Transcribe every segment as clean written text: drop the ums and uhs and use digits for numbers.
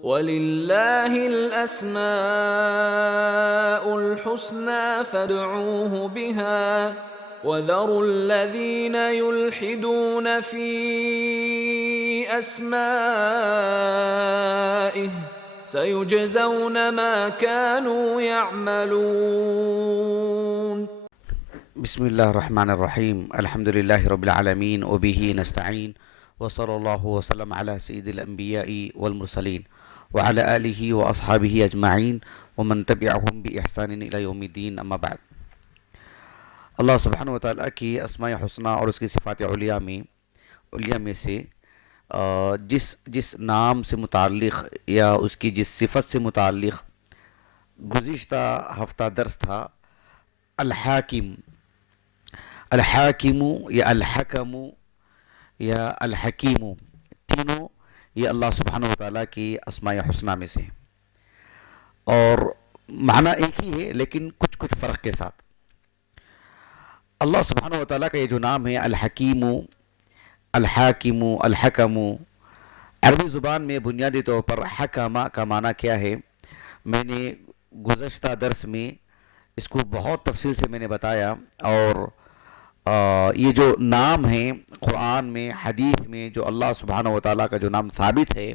وَلِلَّهِ الْأَسْمَاءُ الْحُسْنَى فَادْعُوهُ بِهَا وَذَرُوا الَّذِينَ يُلْحِدُونَ فِي أَسْمَائِهِ سَيُجْزَوْنَ مَا كَانُوا يَعْمَلُونَ. بسم اللہ الرحمن الرحیم الحمد للہ رب العالمین وبہ نستعین وصلی اللہ وسلم علی سید الانبیاء والمرسلین وعلی آلہ واصحابہ اجمعین ومن تبعہم بإحسان الی یوم الدین اما بعد. اللہ سبحانہ وتعالیٰ کی اسماء حسنہ اور اس کی صفات علیہ میں سے جس نام سے متعلق یا اس کی جس صفت سے متعلق گزشتہ ہفتہ درس تھا الحاکم یا الحکم یا الحکیم، تینوں یہ اللہ سبحانہ وتعالیٰ کی اسماء حسنہ میں سے ہیں اور معنی ایک ہی ہے لیکن کچھ فرق کے ساتھ. اللہ سبحانہ وتعالیٰ کا یہ جو نام ہے الحکیم، الحاکم، الحکم، عربی زبان میں بنیادی طور پر حکمہ کا معنی کیا ہے، میں نے گزشتہ درس میں اس کو بہت تفصیل سے میں نے بتایا. اور یہ جو نام ہیں قرآن میں، حدیث میں جو اللہ سبحانہ وتعالیٰ کا جو نام ثابت ہے،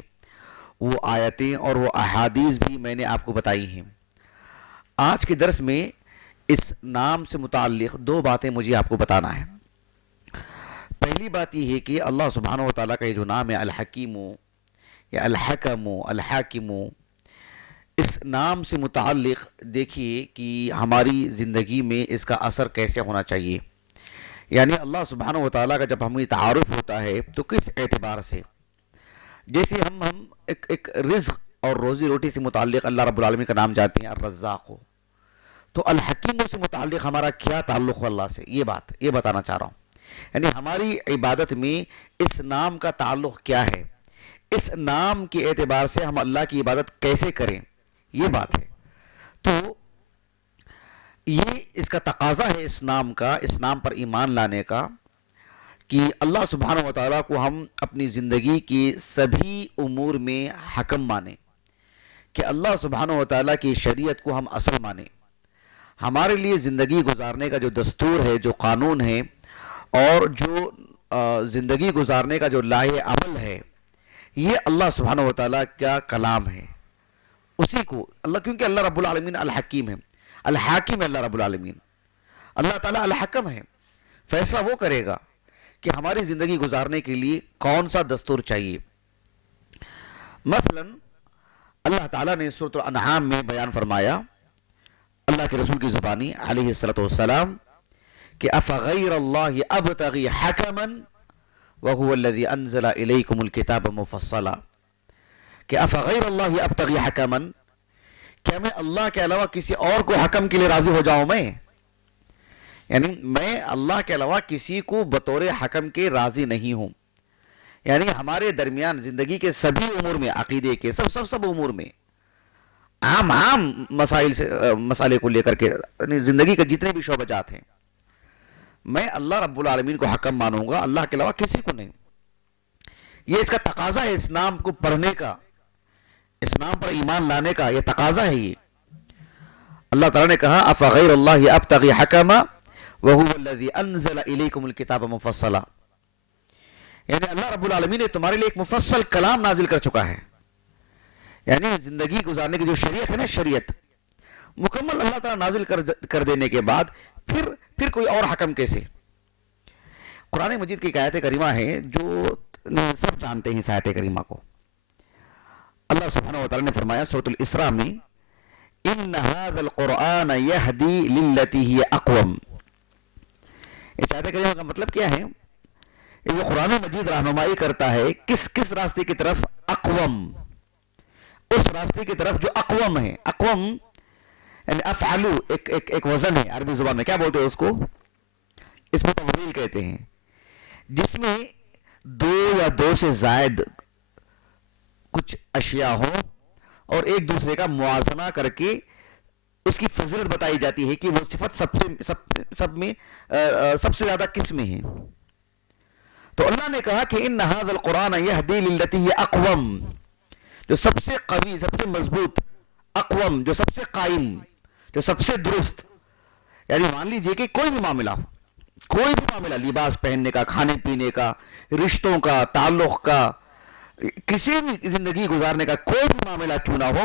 وہ آیتیں اور وہ احادیث بھی میں نے آپ کو بتائی ہیں. آج کے درس میں اس نام سے متعلق دو باتیں مجھے آپ کو بتانا ہے. پہلی بات یہ ہے کہ اللہ سبحانہ وتعالیٰ کا یہ جو نام ہے الحکیم یا الحکم، الحاکم، اس نام سے متعلق دیکھیے کہ ہماری زندگی میں اس کا اثر کیسے ہونا چاہیے. یعنی اللہ سبحانہ وتعالیٰ کا جب ہمیں تعارف ہوتا ہے تو کس اعتبار سے، جیسے ہم ایک رزق اور روزی روٹی سے متعلق اللہ رب العالمین کا نام جانتے ہیں الرزاق ہو، تو الحکیم سے متعلق ہمارا کیا تعلق ہے اللہ سے، یہ بتانا چاہ رہا ہوں. یعنی ہماری عبادت میں اس نام کا تعلق کیا ہے، اس نام کے اعتبار سے ہم اللہ کی عبادت کیسے کریں، یہ بات ہے. تو یہ اس کا تقاضا ہے اس نام پر ایمان لانے کا، کہ اللہ سبحانہ وتعالیٰ کو ہم اپنی زندگی کی سبھی امور میں حکم مانیں، کہ اللہ سبحانہ وتعالیٰ کی شریعت کو ہم اصل مانیں. ہمارے لیے زندگی گزارنے کا جو دستور ہے، جو قانون ہے، اور جو زندگی گزارنے کا جو لائحہ عمل ہے، یہ اللہ سبحانہ وتعالیٰ کا کلام ہے. اسی کو اللہ، کیونکہ اللہ رب العالمین الحکیم ہے، الحاکم ہے اللہ رب العالمین، اللہ تعالیٰ الحکم ہے. فیصلہ وہ کرے گا کہ ہماری زندگی گزارنے کے لیے کون سا دستور چاہیے. مثلا اللہ تعالیٰ نے سورۃ الانعام میں بیان فرمایا اللہ کے رسول کی زبانی علیہ الصلوۃ والسلام کہ افغیر اللہ ابتغی حکما وهو الذی انزل الیکم الکتاب مفصلا، کہ افغیر اللہ ابتغی حکما، کیا میں اللہ کے علاوہ کسی اور کو حکم کے لیے راضی ہو جاؤں؟ یعنی میں اللہ کے علاوہ کسی کو بطور حکم کے راضی نہیں ہوں. یعنی ہمارے درمیان زندگی کے سبھی امور میں، عقیدے کے سب امور میں، عام مسائل کو لے کر کے، یعنی زندگی کے جتنے بھی شعبات ہیں، میں اللہ رب العالمین کو حکم مانوں گا، اللہ کے علاوہ کسی کو نہیں. یہ اس کا تقاضا ہے، اس نام کو پڑھنے کا، اس نام پر ایمان لانے کا یہ تقاضا ہے. یہ اللہ تعالیٰ نے کہا افغیر اللہ ابتغی حکما وهو الذی انزل الیکم الکتاب مفصلا، یعنی اللہ رب العالمین نے تمہارے لیے ایک مفصل کلام نازل کر چکا ہے. یعنی زندگی گزارنے کی جو شریعت ہے نا، شریعت مکمل اللہ تعالیٰ نازل کر دینے کے بعد پھر کوئی اور حکم کیسے. قرآن مجید کی ایک آیت کریمہ ہے جو سب جانتے ہیں. اس آیت کریمہ کو اللہ سبحانہ وتعالیٰ نے فرمایا سورۃ الاسراء میں ان هذا القرآن يهدي للتي هي اقوم. اس آیت کریمہ کا مطلب کیا ہے؟ یہ قرآن مجید رہنمائی کرتا ہے کس راستے کی طرف؟ اقوم، اس راستے کی طرف جو اقوم ہے. اقوم یعنی افعلو ایک وزن ہے عربی زبان میں، کیا بولتے ہیں اس کو؟ اس میں تفضیل کہتے ہیں، جس میں دو یا دو سے زائد کچھ اشیاء ہوں اور ایک دوسرے کا موازنہ کر کے اس کی فضیلت بتائی جاتی ہے کہ وہ صفت سب سے زیادہ کس میں ہے. تو اللہ نے کہا کہ ان هذا القرآن يهدي للتي هي اقوم، جو سب سے قوی، سب سے مضبوط، اقوم، جو سب سے قائم، جو سب سے درست. یعنی مان لیجئے کہ کوئی بھی معاملہ، کوئی بھی معاملہ، لباس پہننے کا، کھانے پینے کا، رشتوں کا، تعلق کا، کسی بھی زندگی گزارنے کا کوئی بھی معاملہ کیوں نہ ہو،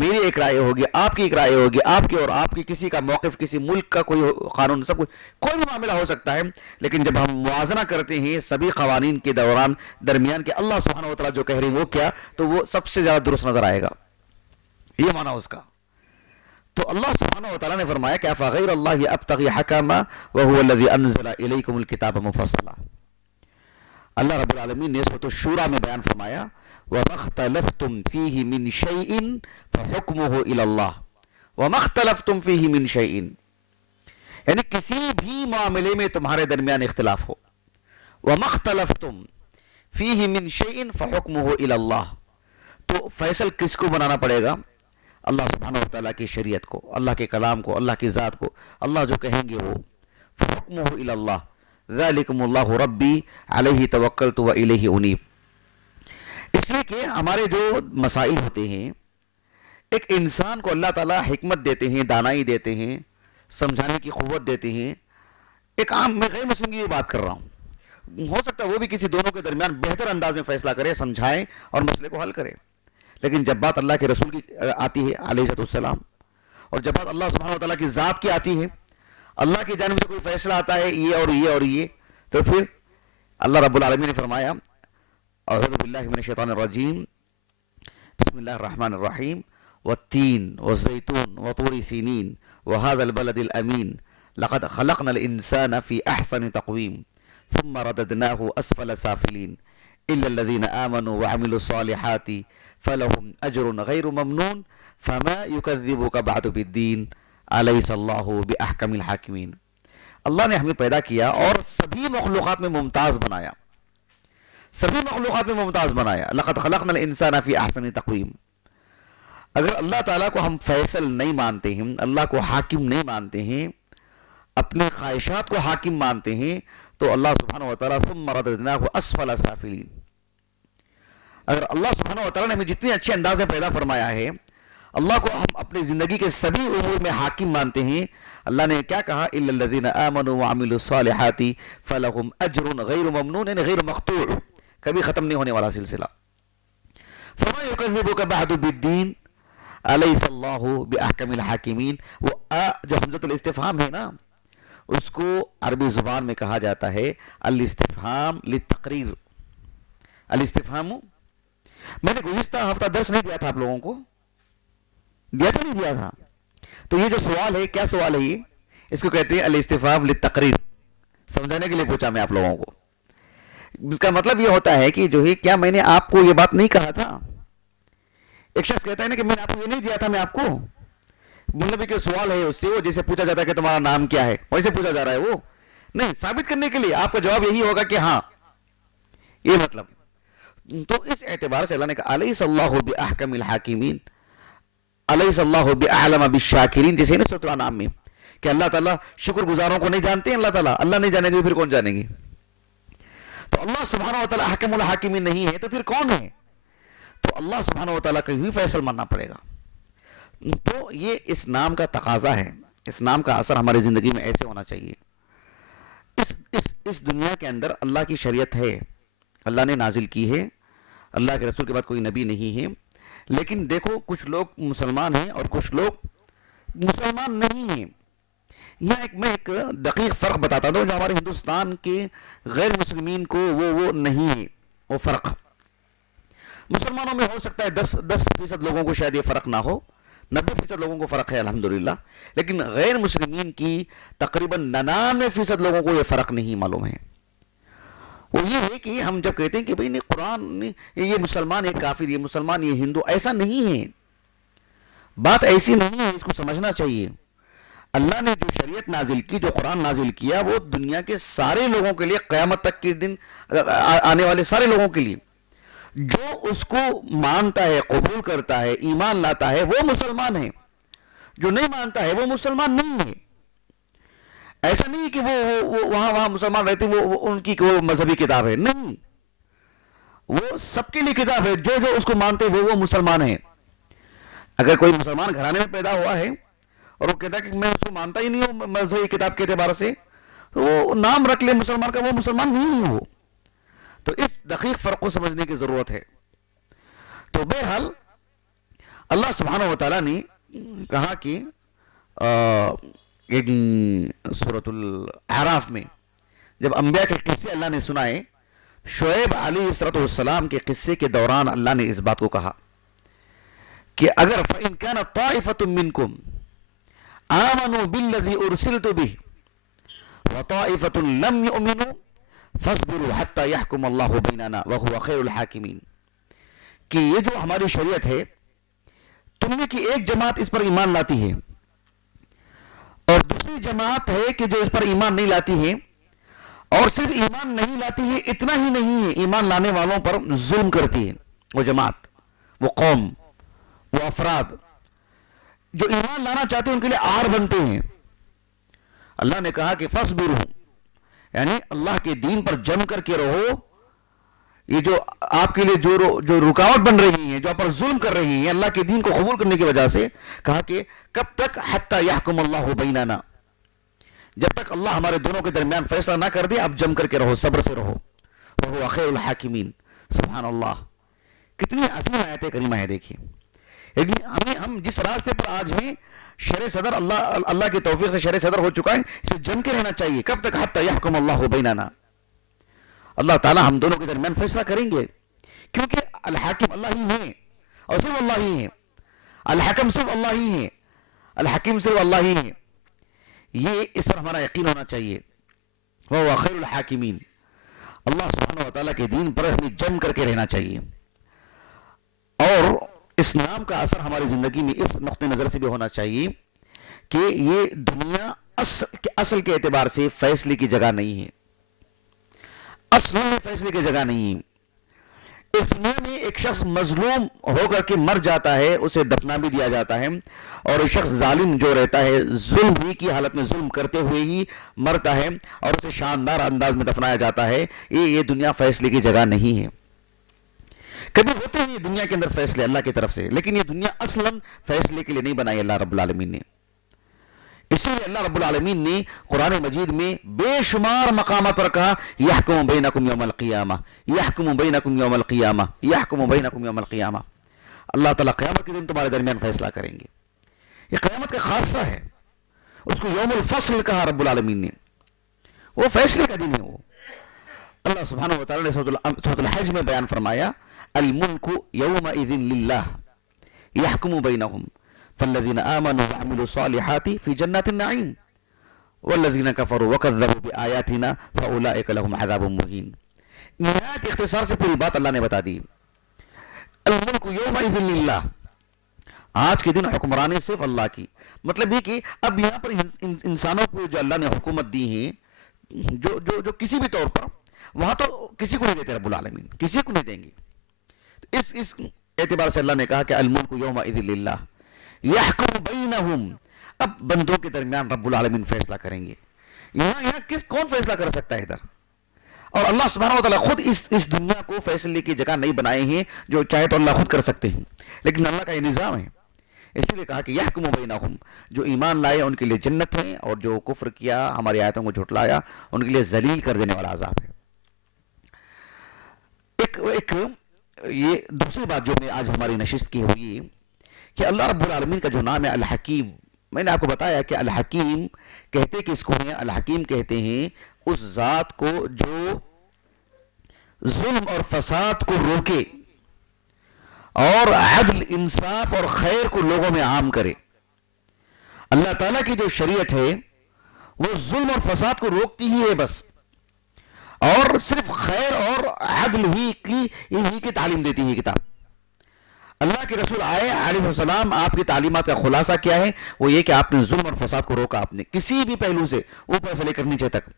میری ایک رائے ہوگی، آپ کی ایک رائے ہوگی، آپ کی اور آپ کی، کسی کا موقف، کسی ملک کا کوئی قانون، سب کوئی بھی معاملہ ہو سکتا ہے. لیکن جب ہم موازنہ کرتے ہیں سبھی قوانین کے درمیان کہ اللہ سبحانہ و تعالیٰ جو کہہ رہے ہیں وہ کیا، تو وہ سب سے زیادہ درست نظر آئے گا. یہ معنی اس کا. تو اللہ سبحانہ و تعالیٰ نے فرمایا کہ فغیر اللہ ابتغی حکما وهو الذی انزل الیکم الکتاب مفصلا. اللہ رب العالمین نے سورۃ الشورى میں بیان فرمایا وَمَا اخْتَلَفْتُمْ فِيهِ مِنْ شَيْءٍ فَحُكْمُهُ إِلَى اللَّهِ وَمَا اخْتَلَفْتُمْ فِيهِ مِنْ شَيْءٍ، یعنی کسی بھی معاملے میں تمہارے درمیان اختلاف ہو، وَمَا اخْتَلَفْتُمْ فِيهِ مِنْ شَيْءٍ فَحُكْمُهُ إِلَى اللَّهِ، تو فیصل کس کو بنانا پڑے گا؟ اللہ سبحانہ و تعالیٰ کی شریعت کو، اللہ کے کلام کو، اللہ کی ذات کو، اللہ جو کہیں گے وہ. فَحُكْمُهُ إِلَى اللَّهِ ذَلِكُمُ اللَّهُ رَبِّي عَلَيْهِ تَوَكَّلْتُ وَإِلَيْهِ أُنِيبُ. اس لیے کہ ہمارے جو مسائل ہوتے ہیں، ایک انسان کو اللہ تعالیٰ حکمت دیتے ہیں، دانائی دیتے ہیں، سمجھانے کی قوت دیتے ہیں. ایک عام، میں غیر مسلم کی بات کر رہا ہوں، ہو سکتا ہے وہ بھی کسی دونوں کے درمیان بہتر انداز میں فیصلہ کرے، سمجھائے اور مسئلے کو حل کرے. لیکن جب بات اللہ کے رسول کی آتی ہے علیہ السلام، اور جب بات اللہ سبحانہ و تعالیٰ کی ذات کی آتی ہے، اللہ کی جانب سے کوئی فیصلہ آتا ہے یہ اور یہ اور یہ، تو پھر اللہ رب العالمین نے فرمایا اعوذ باللہ من الشیطان الرجیم بسم اللہ الرحمن الرحیم والتین والزیتون وطور سینین وهذا البلد الامین لقد خلقنا الانسان فی احسن تقویم ثم رددناه اسفل سافلین الا الذین آمنوا وعملوا الصالحات فلهم اجر غیر ممنون فما یکذبک بعد بالدین الیس اللہ باحکم الحاکمین. اللہ نے ہمیں پیدا کیا اور سبھی مخلوقات میں ممتاز بنایا، سبھی مخلوقات میں ممتاز بنایا. لقد خلقنا الانسان فی احسن تقویم. اگر اللہ تعالیٰ کو ہم فیصل نہیں مانتے ہیں، اللہ کو حاکم نہیں مانتے ہیں، اپنے خواہشات کو حاکم مانتے ہیں، تو اللہ سبحانہ و تعالیٰ ثم رددناہ اسفل سافلین. اگر اللہ سبحانہ و تعالیٰ نے ہمیں جتنے اچھے انداز میں پیدا فرمایا ہے، اللہ کو ہم اپنی زندگی کے سبھی امور میں حاکم مانتے ہیں، اللہ نے کیا کہا الا الذین آمنوا وعملوا الصالحات فلهم اجر غیر ممنون، یعنی غیر مقطوع، کبھی ختم نہیں ہونے والا سلسلہ. فما یکذبک بعد بالدین الیس اللہ باحکم الحاکمین. وہ جو حمزۃ الاستفہام ہے نا، اس کو عربی زبان میں کہا جاتا ہے الاستفہام للتقریر. الاستفہام، میں نے گزشتہ ہفتہ درس نہیں دیا تھا آپ لوگوں کو، دیا تھا نہیں دیا تھا؟ تو یہ جو سوال ہے، کیا سوال ہے یہ؟ اس کو کہتے ہیں الاستفہام للتقریر. سمجھانے کے لیے پوچھا میں آپ لوگوں کو. اس کا مطلب یہ ہوتا ہے کہ جو ہے کیا میں نے آپ کو یہ بات نہیں کہا تھا؟ ایک شخص کہتا ہے نا کہ میں نے آپ کو یہ نہیں دیا تھا، میں آپ کو، مطلب کہ سوال ہے اس سے، وہ جیسے پوچھا جاتا ہے کہ تمہارا نام کیا ہے، ویسے پوچھا جا رہا ہے. وہ نہیں، ثابت کرنے کے لیے آپ کا جواب یہی ہوگا کہ ہاں، یہ مطلب. تو اس اعتبار سے اللہ نے کہا الیس اللہ باحکم الحاکمین، الیس اللہ باعلم بالشاکرین، جیسے نا سورۃ الانعام میں کہ اللہ تعالیٰ شکر گزاروں کو نہیں جانتے ہیں. اللہ نہیں جانیں گے پھر کون جانیں گے؟ تو اللہ سبحانہ و تعالیٰ احکم الحاکمین نہیں ہے تو پھر کون ہے؟ تو اللہ سبحانہ و تعالیٰ کا ہی فیصل ماننا پڑے گا. تو یہ اس نام کا تقاضا ہے، اس نام کا اثر ہماری زندگی میں ایسے ہونا چاہیے. اس دنیا کے اندر اللہ کی شریعت ہے، اللہ نے نازل کی ہے، اللہ کے رسول کے بعد کوئی نبی نہیں ہے. لیکن دیکھو کچھ لوگ مسلمان ہیں اور کچھ لوگ مسلمان نہیں ہیں. یہاں میں ایک دقیق فرق بتاتا ہوں جو ہمارے ہندوستان کے غیر مسلمین کو وہ نہیں ہے. وہ فرق مسلمانوں میں ہو سکتا ہے 10% لوگوں کو شاید یہ فرق نہ ہو، 90% لوگوں کو فرق ہے الحمدللہ، لیکن غیر مسلمین کی تقریباً 99% لوگوں کو یہ فرق نہیں معلوم ہے. وہ یہ ہے کہ ہم جب کہتے ہیں کہ بھئی نہیں قرآن یہ مسلمان یہ کافر، یہ مسلمان یہ ہندو، ایسا نہیں ہے، بات ایسی نہیں ہے. اس کو سمجھنا چاہیے. اللہ نے جو شریعت نازل کی، جو قرآن نازل کیا، وہ دنیا کے سارے لوگوں کے لیے، قیامت تک کے دن آنے والے سارے لوگوں کے لیے. جو اس کو مانتا ہے، قبول کرتا ہے، ایمان لاتا ہے، وہ مسلمان ہے. جو نہیں مانتا ہے وہ مسلمان نہیں ہے. ایسا نہیں کہ وہ وہاں مسلمان رہتے وہ ان کی وہ مذہبی کتاب ہے، نہیں. وہ سب کے لیے کتاب ہے. جو جو اس کو مانتے وہ مسلمان ہیں. اگر کوئی مسلمان گھرانے میں پیدا ہوا ہے اور وہ کہتا ہے کہ میں اس کو مانتا ہی نہیں ہوں مذہبی کتاب کے اعتبار سے, تو وہ نام رکھ لے مسلمان کا, وہ مسلمان نہیں ہے وہ. تو اس دقیق فرق کو سمجھنے کی ضرورت ہے. تو بہرحال اللہ سبحانہ و تعالیٰ نے کہا کہ سورۃ الاعراف میں جب انبیاء کے قصے اللہ نے سنائے, شعیب علیہ السلام کے قصے کے دوران اللہ نے اس بات کو کہا کہ اگر فَإِن كَانَتْ طَائِفَةٌ مِّنْكُمْ آمَنُوا بِالَّذِي أُرْسِلْتُ بِهِ وَطَائِفَةٌ لَمْ يُؤْمِنُوا فَاصْبِرُوا حَتَّى يَحْكُمَ اللَّهُ بَيْنَنَا وَهُوَ خَيْرُ الْحَاكِمِينَ, کہ یہ جو ہماری شریعت ہے تم میں کی ایک جماعت اس پر ایمان لاتی ہے اور دوسری جماعت ہے کہ جو اس پر ایمان نہیں لاتی ہے, اور صرف ایمان نہیں لاتی ہے اتنا ہی نہیں ہے, ایمان لانے والوں پر ظلم کرتی ہے. وہ جماعت, وہ قوم, وہ افراد جو ایمان لانا چاہتے ہیں ان کے لیے آر بنتے ہیں. اللہ نے کہا کہ فَاصْبِرُوا, یعنی اللہ کے دین پر جم کر کے رہو. یہ جو آپ کے لیے جو رکاوٹ بن رہی ہیں, جو آپ پر ظلم کر رہی ہیں اللہ کے دین کو قبول کرنے کی وجہ سے, کہا کہ کب تک, حَتَّى يَحْكُمَ اللَّهُ بَيْنَنَا, جب تک اللہ ہمارے دونوں کے درمیان فیصلہ نہ کر دے آپ جم کر کے رہو, صبر سے رہو. وَهُوَ خَيْرُ الْحَاكِمِينَ. سبحان اللہ, کتنی عظیم آیت کریمہ ہے. دیکھیے ہم جس راستے پر آج ہیں, شرع صدر اللہ کی توفیق سے شرع صدر ہو چکا ہے, اس میں جم کے رہنا چاہیے. کب تک؟ حتی یحکم اللہ بیننا, اللہ تعالی ہم دونوں کے درمیان فیصلہ کریں گے, کیونکہ الحاکم اللہ ہی ہے اور صرف اللہ ہی ہے. الحکم صرف اللہ ہی ہے, الحکیم صرف اللہ ہی ہے. یہ اس پر ہمارا یقین ہونا چاہیے. وَهُوَ خَيْرُ الْحَاكِمِينَ. اللہ سبحانہ و تعالیٰ کے دین پر ہمیں جم کر کے رہنا چاہیے. اور اس نام کا اثر ہماری زندگی میں اس نقطہ نظر سے بھی ہونا چاہیے کہ یہ دنیا اصل کے اعتبار سے فیصلے کی جگہ نہیں ہے. اصل میں فیصلے کی جگہ نہیں ہے. اس دنیا میں ایک شخص مظلوم ہو کر کے مر جاتا ہے, اسے دفنا بھی دیا جاتا ہے, اور ایک شخص ظالم جو رہتا ہے ظلم ہی کی حالت میں ظلم کرتے ہوئے ہی مرتا ہے اور اسے شاندار انداز میں دفنایا جاتا ہے. یہ دنیا فیصلے کی جگہ نہیں ہے. کبھی ہوتے ہیں دنیا کے اندر فیصلے اللہ کی طرف سے, لیکن یہ دنیا اصلاً فیصلے کے لیے نہیں بنائی اللہ رب العالمین نے. اسی لیے اللہ رب العالمین نے قرآن مجید میں بے شمار مقامات پر کہا یحکم بینکم یوم القیامہ, یحکم بینکم یوم القیامہ, یحکم بینکم یوم القیامہ. اللہ تعالیٰ قیامت کے دن تمہارے درمیان فیصلہ کریں گے. یہ قیامت کا خاصہ ہے, اس کو یوم الفصل کہا رب العالمین نے. وہ فیصلے کا دن ہے. وہ اللہ سبحانہ و تعالیٰ نے سورۃ الحج میں بیان فرمایا الملک یومئذ للہ یحکم بینہم فالذین آمنوا وعملوا الصالحات فی جنات النعیم والذین کفروا وکذبوا بآیاتنا فاولئک لهم عذاب مہین. نہایت اختصار سے پوری بات اللہ نے بتا دی. الملک یومئذ للہ, آج کے دن حکمرانی صرف اللہ کی. مطلب یہ کہ اب یہاں پر انسانوں کو جو اللہ نے حکومت دی ہے, جو کسی بھی طور پر, وہاں تو کسی کو نہیں دیتے رب العالمین, کسی کو نہیں دیں گے. اس اعتبار سے اللہ نے کہا کہ الملک یومئذ للہ یحکم بینہم, اب بندوں کے درمیان رب العالمین فیصلہ کریں گے. یہاں کون فیصلہ کر سکتا ہے ادھر؟ اور اللہ سبحانہ و تعالیٰ خود اس دنیا کو فیصلے کی جگہ نہیں بنائے ہیں. جو چاہے تو اللہ خود کر سکتے ہیں, لیکن اللہ کا یہ نظام ہے. اسی لیے کہا کہ یحکم بینہم, جو ایمان لائے ان کے لیے جنت ہے, اور جو کفر کیا, ہماری آیتوں کو جھٹلایا, ان کے لیے ذلیل کر دینے والا عذاب ہے. ایک یہ دوسری بات جو میں آج ہماری نشست کی ہوئی کہ اللہ رب العالمین کا جو نام ہے الحکیم, میں نے آپ کو بتایا کہ الحکیم کہتے کس کو ہیں؟ الحکیم کہتے ہیں اس ذات کو جو ظلم اور فساد کو روکے اور عدل, انصاف اور خیر کو لوگوں میں عام کرے. اللہ تعالیٰ کی جو شریعت ہے وہ ظلم اور فساد کو روکتی ہی ہے بس, اور صرف خیر اور عدل ہی کی تعلیم دیتی ہے کتاب. اللہ کے رسول آئے علیہ السلام, آپ کی تعلیمات کا خلاصہ کیا ہے؟ وہ یہ کہ آپ نے ظلم اور فساد کو روکا, آپ نے کسی بھی پہلو سے اوپر سے لے کر نیچے تک,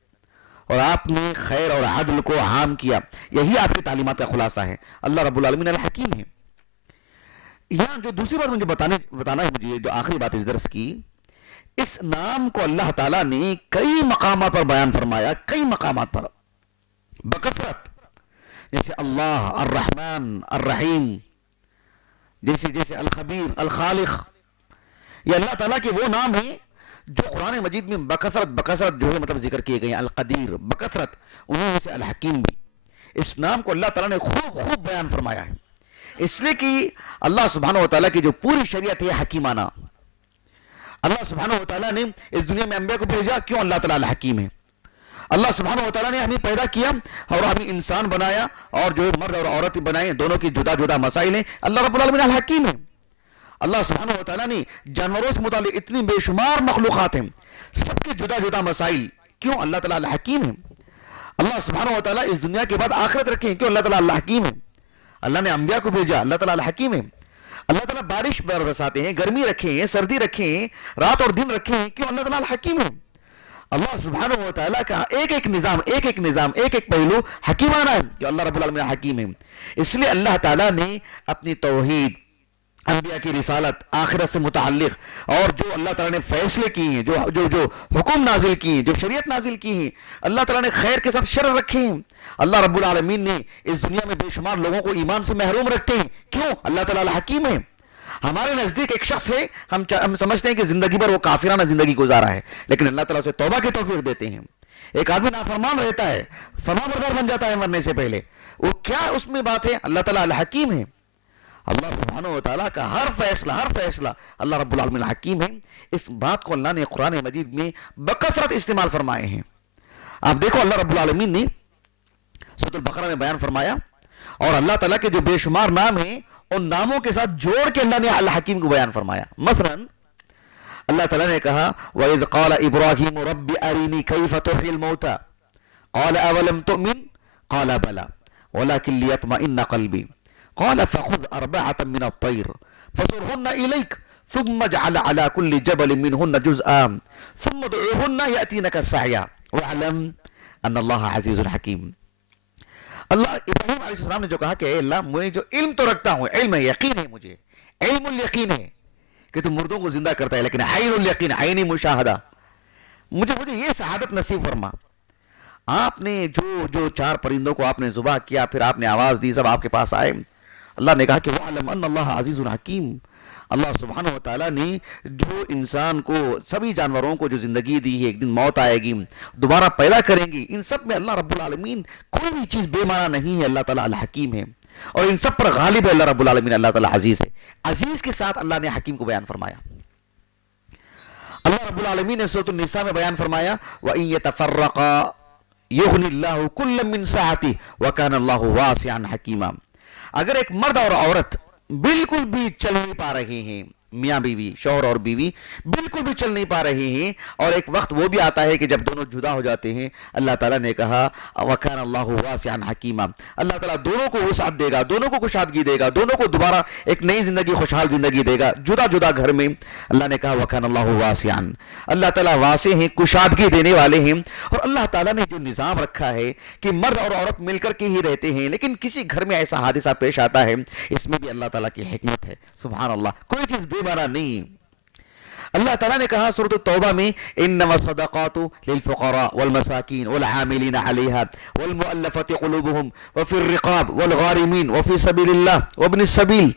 اور آپ نے خیر اور عدل کو عام کیا. یہی آپ کی تعلیمات کا خلاصہ ہے. اللہ رب العالمین الحکیم ہے. یہاں جو دوسری بات مجھے بتانا ہے, مجھے جو آخری بات اس درس کی, اس نام کو اللہ تعالیٰ نے کئی مقامات پر بیان فرمایا, کئی مقامات پر بکثرت. جیسے اللہ الرحمن الرحیم، جیسے الخبیر الخالق، یہ اللہ تعالیٰ کے وہ نام ہیں جو قرآن مجید میں بکثرت جو ہے مطلب ذکر کیے گئے ہیں، القدیر بکثرت، انہوں میں سے الحکیم بھی۔ اس نام کو اللہ تعالیٰ نے خوب بیان فرمایا ہے، اس لیے کہ اللہ سبحانہ و تعالیٰ کی جو پوری شریعت ہے حکیمانہ۔ اللہ سبحانہ و تعالیٰ نے اس دنیا میں انبیاء کو بھیجا، کیوں؟ اللہ تعالیٰ الحکیم ہے۔ اللہ سبحانہ و تعالیٰ نے ہمیں پیدا کیا اور ہمیں انسان بنایا، اور جو مرد اور عورت بنائے، دونوں کی جدا جدا مسائل ہیں، اللہ رب العالمین الحکیم ہے۔ اللہ سبحانہ و تعالیٰ نے جانوروں سے متعلق اتنی بے شمار مخلوقات ہیں، سب کے جدا جدا مسائل، کیوں؟ اللہ تعالیٰ الحکیم ہے۔ اللہ سبحانہ و تعالیٰ اس دنیا کے بعد آخرت رکھے ہیں، کیوں؟ اللہ تعالیٰ الحکیم ہے۔ اللہ نے انبیاء کو بھیجا، اللہ تعالیٰ الحکیم ہے۔ اللہ تعالیٰ بارش برساتے ہیں، گرمی رکھے ہیں، سردی رکھے ہیں، رات اور دن رکھے ہیں، کیوں؟ اللہ تعالیٰ الحکیم ہے۔ اللہ سبحانہ و تعالیٰ کا ایک ایک نظام، ایک ایک پہلو حکیمانہ ہے، کہ اللہ رب العالمین حکیم ہے۔ اس لیے اللہ تعالیٰ نے اپنی توحید، انبیاء کی رسالت، آخرت سے متعلق، اور جو اللہ تعالیٰ نے فیصلے کی ہیں، جو حکم نازل کی ہیں، جو شریعت نازل کی ہیں، اللہ تعالیٰ نے خیر کے ساتھ شر رکھے ہیں۔ اللہ رب العالمین نے اس دنیا میں بے شمار لوگوں کو ایمان سے محروم رکھتے ہیں، کیوں؟ اللہ تعالیٰ الحکیم ہے۔ ہمارے نزدیک ایک شخص ہے، ہم سمجھتے ہیں کہ زندگی بھر وہ کافرانہ زندگی گزارا ہے، لیکن اللہ تعالیٰ اسے توبہ کی توفیق دیتے ہیں۔ ایک آدمی نافرمان رہتا ہے، فرمانبردار بن جاتا ہے مرنے سے پہلے، وہ کیا اس میں بات ہے؟ اللہ تعالیٰ الحکیم ہے۔ اللہ سبحانہ و تعالیٰ کا ہر فیصلہ اللہ رب العالمین الحکیم ہے۔ اس بات کو اللہ نے قرآن مجید میں بکثرت استعمال فرمائے ہیں۔ آپ دیکھو اللہ رب العالمین نے سورۃ البقرہ میں بیان فرمایا، اور اللہ تعالیٰ کے جو بے شمار نام ہیں ان ناموں کے ساتھ جوڑ کے اللہ نے الحکیم کو بیان فرمایا۔ مثلا اللہ تعالیٰ نے کہا وَإِذْ قَالَ إِبْرَاهِيمُ رَبِّ أَرِنِي كَيْفَ تُحْيِي الْمَوْتَى قَالَ أَوَلَمْ تُؤْمِنْ قَالَ بَلَى وَلَكِنْ لِيَطْمَئِنَّ قَلْبِي قال فخذ أربعة من الطير فصرهن إليك ثم اجعل على كل جبل منهن جزءا ثم ادعوهن يأتينك سعيا واعلم أن الله عزيز حكيم۔ اللہ ابراہیم علیہ السلام نے جو کہا کہ اے اللہ، میں جو علم تو رکھتا ہوں، علم یقین ہے، مجھے علم الیقین ہے کہ تو مردوں کو زندہ کرتا ہے، لیکن عین الیقین، عینی مشاہدہ، مجھے یہ سعادت نصیب فرما۔ آپ نے جو 4 پرندوں کو آپ نے ذبح کیا، پھر آپ نے آواز دی، سب آپ کے پاس آئے، اللہ نے کہا کہ وَعْلَمْ أَنَّ اللَّهَ عَزِيزٌ حَكِيمٌ۔ اللہ سبحانہ و تعالیٰ نے جو انسان کو، سبھی جانوروں کو جو زندگی دی ہے، ایک دن موت آئے گی، دوبارہ پیدا کریں گی، ان سب میں اللہ رب العالمین کوئی بھی چیز بے معنی نہیں ہے، اللہ تعالیٰ الحکیم ہے، اور ان سب پر غالب ہے اللہ رب العالمین، اللہ تعالیٰ عزیز ہے۔ عزیز کے ساتھ اللہ نے حکیم کو بیان فرمایا۔ اللہ رب العالمین نے سورۃ النساء میں بیان فرمایا وَإِن يَتَفَرَّقَا يُغْنِ اللَّهُ كُلًّا مِّن سَعَتِهِ وَكَانَ اللَّهُ وَاسِعًا حَكِيمًا۔ اگر ایک مرد اور عورت بالکل بھی چل نہیں پا رہے ہیں، میاں بیوی، شوہر اور بیوی بالکل بھی چل نہیں پا رہے ہیں، اور ایک وقت وہ بھی آتا ہے کہ جب دونوں جدا ہو جاتے ہیں، اللہ تعالیٰ نے کہا وَكَانَ اللَّهُ وَاسِعًا حَكِيمًا، اللہ تعالیٰ دونوں کو وسعت دے گا، دونوں کو کشادگی دے گا، دونوں کو دوبارہ ایک نئی زندگی، خوشحال زندگی دے گا، جدا جدا گھر میں۔ اللہ نے کہا وَكَانَ اللَّهُ وَاسِعًا، اللہ تعالیٰ واسع ہیں، کشادگی دینے والے ہیں۔ اور اللہ تعالیٰ نے جو نظام رکھا ہے کہ مرد اور عورت مل کر کے ہی رہتے ہیں، لیکن کسی گھر میں ایسا حادثہ پیش آتا ہے، اس میں بھی اللہ تعالیٰ کی حکمت ہے، سبحان اللہ، کوئی چیز بے معنی نہیں۔ اللہ تعالیٰ نے کہا سورۃ التوبہ میں انما الصدقات للفقراء والمساکین والعاملین علیہا والمؤلفۃ قلوبہم وفی الرقاب والغارمین وفی سبیل اللہ وابن السبیل۔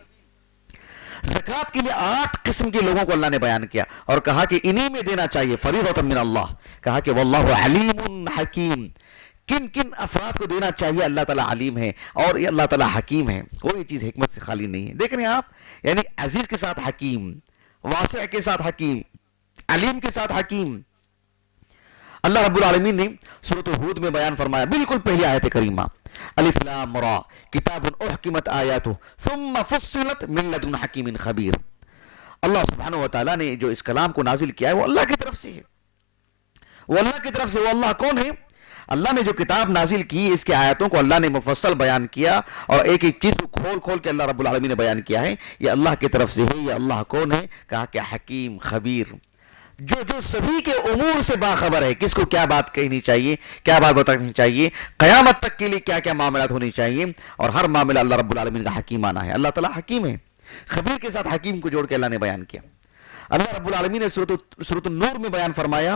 زکوٰۃ کے لیے 8 قسم کے لوگوں کو اللہ نے بیان کیا اور کہا کہ انہی میں دینا چاہیے، فریضۃ من اللہ، کہا کہ واللہ علیم حکیم، کن کن افراد کو دینا چاہیے، اللہ تعالیٰ علیم ہے اور یہ اللہ تعالیٰ حکیم ہے، کوئی چیز حکمت سے خالی نہیں ہے۔ دیکھ رہے ہیں آپ، یعنی عزیز کے ساتھ حکیم، واسع کے ساتھ حکیم، علیم کے ساتھ حکیم۔ اللہ رب العالمین نے سورۃ ہود میں بیان فرمایا، بالکل پہلی آیت کریمہ، الف لام را کتاب احکمت آیاتہ ثم فصلت من لدن حکیم خبیر۔ اللہ سبحانہ و تعالیٰ نے جو اس کلام کو نازل کیا ہے وہ اللہ کی طرف سے ہے، وہ اللہ کی طرف سے۔ وہ اللہ کون ہے؟ اللہ نے جو کتاب نازل کی، اس کے آیاتوں کو اللہ نے مفصل بیان کیا اور ایک ایک چیز کو کھول کھول کے اللہ رب العالمین نے بیان کیا ہے، یہ اللہ کی طرف سے ہے۔ یہ اللہ کون ہے؟ کہا کہ حکیم خبیر، جو سبھی کے امور سے باخبر ہے، کس کو کیا بات کہنی چاہیے، کیا بات بتانی چاہیے، قیامت تک کے لیے کیا کیا معاملات ہونی چاہیے، اور ہر معاملہ اللہ رب العالمین کا حکیم آنا ہے۔ اللہ تعالیٰ حکیم ہے، خبیر کے ساتھ حکیم کو جوڑ کے اللہ نے بیان کیا۔ اللہ رب العالمین نے سورۃ النور میں بیان فرمایا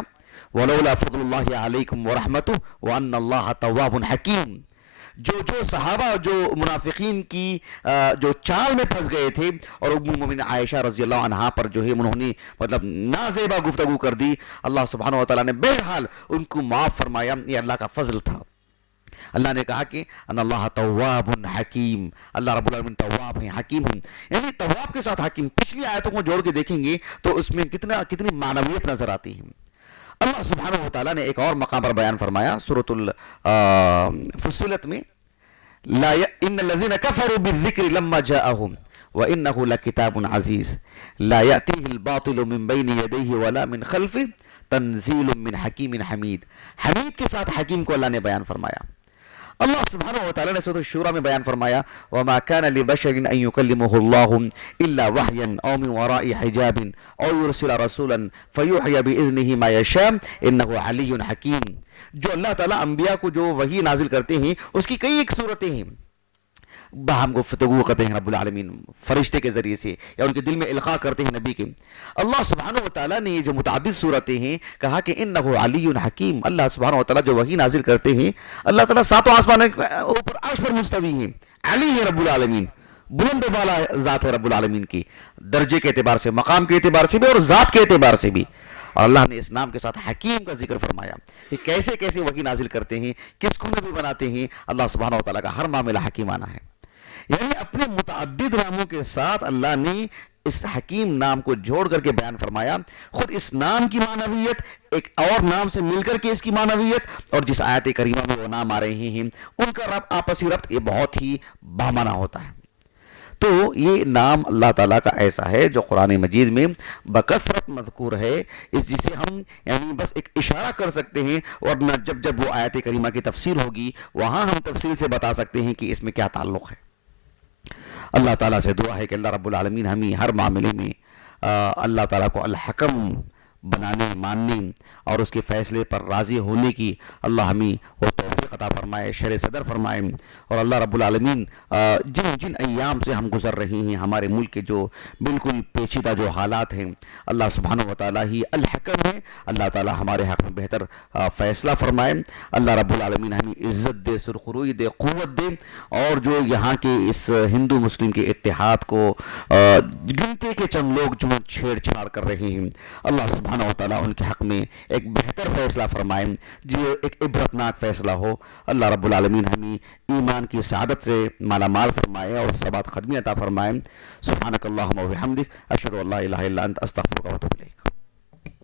وَلَوْلَا فَضْلُ اللَّهِ عَلَيْكُمْ وَرَحْمَتُهُ وَأَنَّ اللَّهَ تَوَّابٌ حَكِيمٌ۔ جو صحابہ جو منافقین کی جو چال میں پھنس گئے تھے اور ام المومنین عائشہ رضی اللہ عنہا پر جو ہے انہوں نے مطلب نازیبا گفتگو کر دی، اللہ سبحانہ و تعالیٰ نے بہرحال ان کو معاف فرمایا، یہ اللہ کا فضل تھا۔ اللہ نے کہا کہ ان اللہ تواب حکیم، اللہ رب العالمین تواب ہیں، حکیم ہیں، یعنی تواب کے ساتھ حکیم۔ پچھلی آیتوں کو جوڑ کے دیکھیں گے تو اس میں کتنی معنویت نظر آتی ہے۔ اللہ سبحانہ و تعالیٰ نے ایک اور مقام پر بیان فرمایا سورۃ الفصلت میں، لا ان الذين كفروا بالذكر لما جاءهم وانه لكتاب عزيز لا ياتيه الباطل من بين يديه ولا من خلفه تنزيل من حكيم حميد۔ حمید کے ساتھ حکیم کو اللہ نے بیان فرمایا۔ اللہ سبحانہ و تعالیٰ نے سورۃ الشورى میں بیان فرمایا، وما كان لبشر ان يكلمه الله الا وحيا او من وراء حجاب او يرسل رسولا فيوحي باذنه ما يشاء انه علي حكيم۔ جو اللہ تعالیٰ انبیاء کو جو وحی نازل کرتے ہیں اس کی کئی ایک صورتیں ہیں، باہم گفتگو کرتے ہیں رب العالمین فرشتے کے ذریعے سے، یا ان کے دل میں القاء کرتے ہیں نبی کے۔ اللہ سبحانہ و تعالیٰ نے یہ جو متعدد صورتیں ہیں کہا کہ انہ علی حکیم، اللہ سبحانہ و تعالیٰ جو وحی نازل کرتے ہیں، اللہ تعالیٰ ساتوں آسمان اوپر عرش پر مستوی ہیں، علی ہے رب العالمین، بلند و بالا ذات ہے رب العالمین کی، درجے کے اعتبار سے، مقام کے اعتبار سے بھی اور ذات کے اعتبار سے بھی۔ اور اللہ نے اس نام کے ساتھ حکیم کا ذکر فرمایا کہ کیسے کیسے وحی نازل کرتے ہیں، کس کو نبی بناتے ہیں، اللہ سبحانہ و تعالیٰ کا ہر معاملہ حکیمانہ ہے۔ یعنی اپنے متعدد ناموں کے ساتھ اللہ نے اس حکیم نام کو جوڑ کر کے بیان فرمایا۔ خود اس نام کی معنویت ایک اور نام سے مل کر کے اس کی معنویت، اور جس آیت کریمہ میں وہ نام آ رہے ہیں ان کا ربط، آپسی ربط، یہ بہت ہی بامعنی ہوتا ہے۔ تو یہ نام اللہ تعالیٰ کا ایسا ہے جو قرآن مجید میں بکثرت مذکور ہے، جسے ہم یعنی بس ایک اشارہ کر سکتے ہیں، ورنہ جب وہ آیت کریمہ کی تفسیر ہوگی وہاں ہم تفصیل سے بتا سکتے ہیں کہ اس میں کیا تعلق ہے۔ اللہ تعالیٰ سے دعا ہے کہ اللہ رب العالمین ہمیں ہر معاملے میں اللہ تعالیٰ کو الحکم بنانے، ماننے اور اس کے فیصلے پر راضی ہونے کی اللہ ہمیں وہ توفیق عطا فرمائے، شرح صدر فرمائے۔ اور اللہ رب العالمین جن ایام سے ہم گزر رہے ہیں، ہمارے ملک کے جو بالکل پیچیدہ جو حالات ہیں، اللہ سبحانہ و تعالیٰ ہی الحکم ہے، اللہ تعالیٰ ہمارے حق میں بہتر فیصلہ فرمائے۔ اللہ رب العالمین ہمیں عزت دے، سرخروئی دے، قوت دے، اور جو یہاں کے اس ہندو مسلم کے اتحاد کو گنتے کے چند لوگ جو چھیڑ چھاڑ کر رہے ہیں، اللہ سبحانہ و تعالیٰ ان کے حق میں ایک بہتر فیصلہ فرمائے، جو ایک عبرتناک فیصلہ ہو۔ اللہ رب العالمین ہمیں ایمان کی سعادت سے مالا مال فرمائے اور ثبات قدمی عطا فرمائے۔ سبحانک اللہم و بحمدک، اشہد ان لا الہ الا انت، استغفرک و اتوب الیک۔